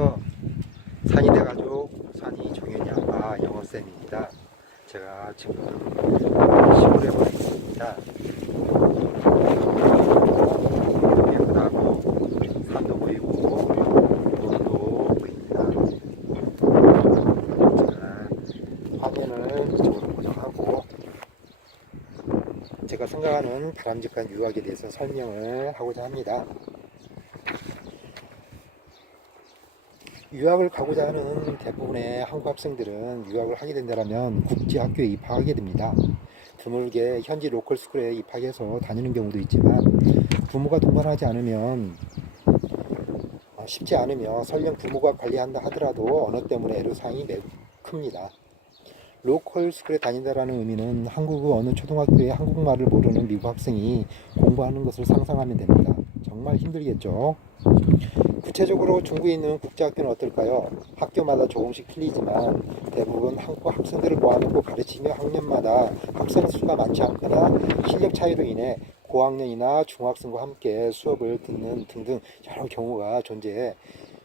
안녕하세요. 산이 돼가지고 산이 종현이 아빠 영어쌤입니다. 제가 지금 시골에 와 있습니다. 깨끗하고 산도 보이고 물도 보입니다. 제가 화면을 이쪽으로 고정하고 제가 생각하는 바람직한 유학에 대해서 설명을 하고자 합니다. 유학을 가고자 하는 대부분의 한국 학생들은 유학을 하게 된다면 국제학교에 입학하게 됩니다. 드물게 현지 로컬 스쿨에 입학해서 다니는 경우도 있지만 부모가 동반하지 않으면 어, 쉽지 않으며 설령 부모가 관리한다 하더라도 언어 때문에 애로사항이 매우 큽니다. 로컬 스쿨에 다닌다라는 의미는 한국어 어느 초등학교에 한국말을 모르는 미국 학생이 공부하는 것을 상상하면 됩니다. 정말 힘들겠죠. 구체적으로 중국에 있는 국제학교는 어떨까요? 학교마다 조금씩 틀리지만 대부분 한국 학생들을 모아놓고 가르치며 학년마다 학생 수가 많지 않거나 실력 차이로 인해 고학년이나 중학생과 함께 수업을 듣는 등등 여러 경우가 존재해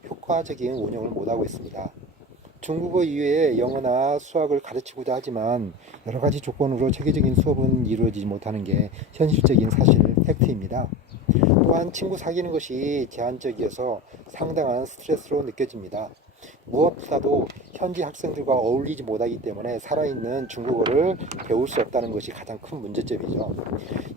효과적인 운영을 못하고 있습니다. 중국어 이외에 영어나 수학을 가르치고자 하지만 여러 가지 조건으로 체계적인 수업은 이루어지지 못하는 게 현실적인 사실 팩트입니다. 또한 친구 사귀는 것이 제한적이어서 상당한 스트레스로 느껴집니다. 무엇보다도 현지 학생들과 어울리지 못하기 때문에 살아있는 중국어를 배울 수 없다는 것이 가장 큰 문제점이죠.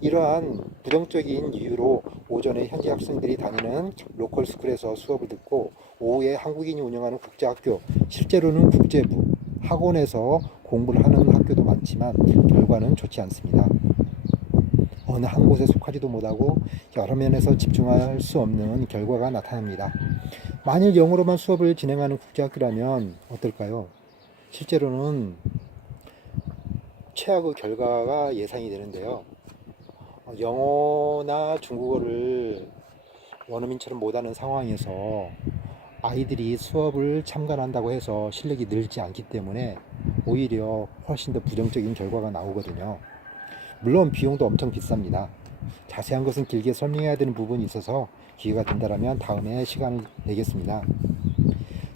이러한 부정적인 이유로 오전에 현지 학생들이 다니는 로컬 스쿨에서 수업을 듣고 오후에 한국인이 운영하는 국제학교, 실제로는 국제부, 학원에서 공부를 하는 학교도 많지만 결과는 좋지 않습니다. 어느 한 곳에 속하지도 못하고 여러 면에서 집중할 수 없는 결과가 나타납니다. 만일 영어로만 수업을 진행하는 국제학교라면 어떨까요? 실제로는 최악의 결과가 예상이 되는데요. 어, 영어나 중국어를 원어민처럼 못하는 상황에서 아이들이 수업을 참관한다고 해서 실력이 늘지 않기 때문에 오히려 훨씬 더 부정적인 결과가 나오거든요. 물론 비용도 엄청 비쌉니다. 자세한 것은 길게 설명해야 되는 부분이 있어서 기회가 된다면 다음에 시간을 내겠습니다.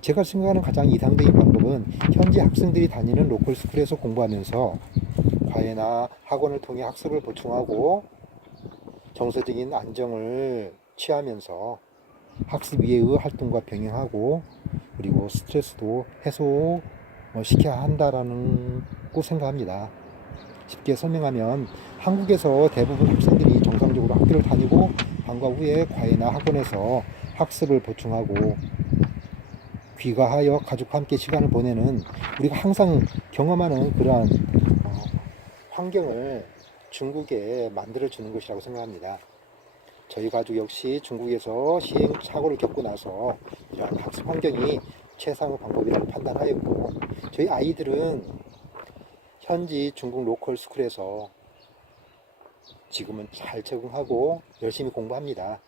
제가 생각하는 가장 이상적인 방법은 현지 학생들이 다니는 로컬 스쿨에서 공부하면서 과외나 학원을 통해 학습을 보충하고 정서적인 안정을 취하면서 학습 이외의 활동과 병행하고 그리고 스트레스도 해소 어, 시켜야 한다라는 꼭 생각합니다. 쉽게 설명하면 한국에서 대부분 학생들이 정상적으로 학교를 다니고 방과 후에 과외나 학원에서 학습을 보충하고 귀가하여 가족과 함께 시간을 보내는 우리가 항상 경험하는 그러한 어, 환경을 중국에 만들어 주는 것이라고 생각합니다. 저희 가족 역시 중국에서 시행착오를 겪고 나서 이러한 학습 환경이 최상의 방법이라고 판단하였고 저희 아이들은 현지 중국 로컬 스쿨에서 지금은 잘 적응하고 열심히 공부합니다.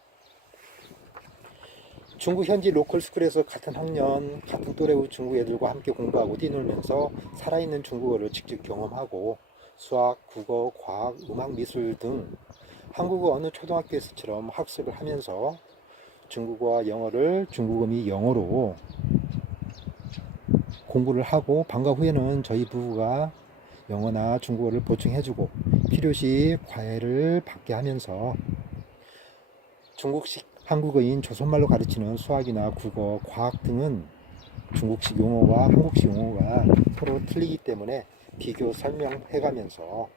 중국 현지 로컬 스쿨에서 같은 학년, 같은 또래의 중국 애들과 함께 공부하고 뛰놀면서 살아있는 중국어를 직접 경험하고 수학, 국어, 과학, 음악, 미술 등 한국어 어느 초등학교에서처럼 학습을 하면서 중국어와 영어를 중국어 및 영어로 공부를 하고 방과 후에는 저희 부부가 영어나 중국어를 보충해주고 필요시 과외를 받게 하면서 중국식 한국어인 조선말로 가르치는 수학이나 국어, 과학 등은 중국식 용어와 한국식 용어가 서로 틀리기 때문에 비교 설명해가면서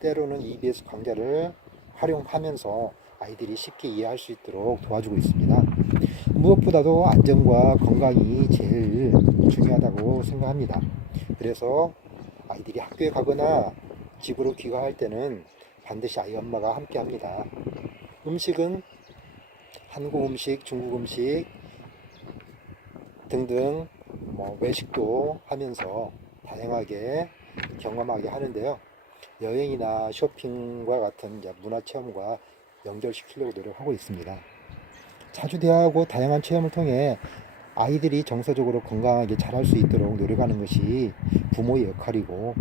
때로는 EBS 강좌를 활용하면서 아이들이 쉽게 이해할 수 있도록 도와주고 있습니다. 무엇보다도 안전과 건강이 제일 중요하다고 생각합니다. 그래서 아이들이 학교에 가거나 집으로 귀가할 때는 반드시 아이 엄마가 함께 합니다. 음식은 한국 음식, 중국 음식 등등 뭐 외식도 하면서 다양하게 경험하게 하는데요. 여행이나 쇼핑과 같은 문화 체험과 연결시키려고 노력하고 있습니다. 자주 대화하고 다양한 체험을 통해 아이들이 정서적으로 건강하게 자랄 수 있도록 노력하는 것이 부모의 역할이고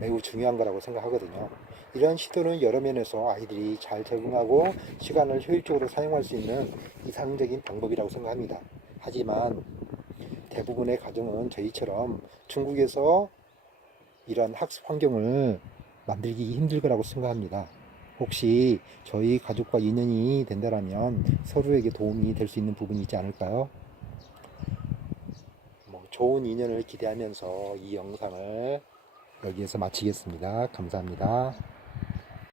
매우 중요한 거라고 생각하거든요. 이런 시도는 여러 면에서 아이들이 잘 적응하고 시간을 효율적으로 사용할 수 있는 이상적인 방법이라고 생각합니다. 하지만 대부분의 가정은 저희처럼 중국에서 이런 학습 환경을 만들기 힘들 거라고 생각합니다. 혹시 저희 가족과 인연이 된다라면 서로에게 도움이 될 수 있는 부분이 있지 않을까요? 뭐 좋은 인연을 기대하면서 이 영상을 여기에서 마치겠습니다. 감사합니다.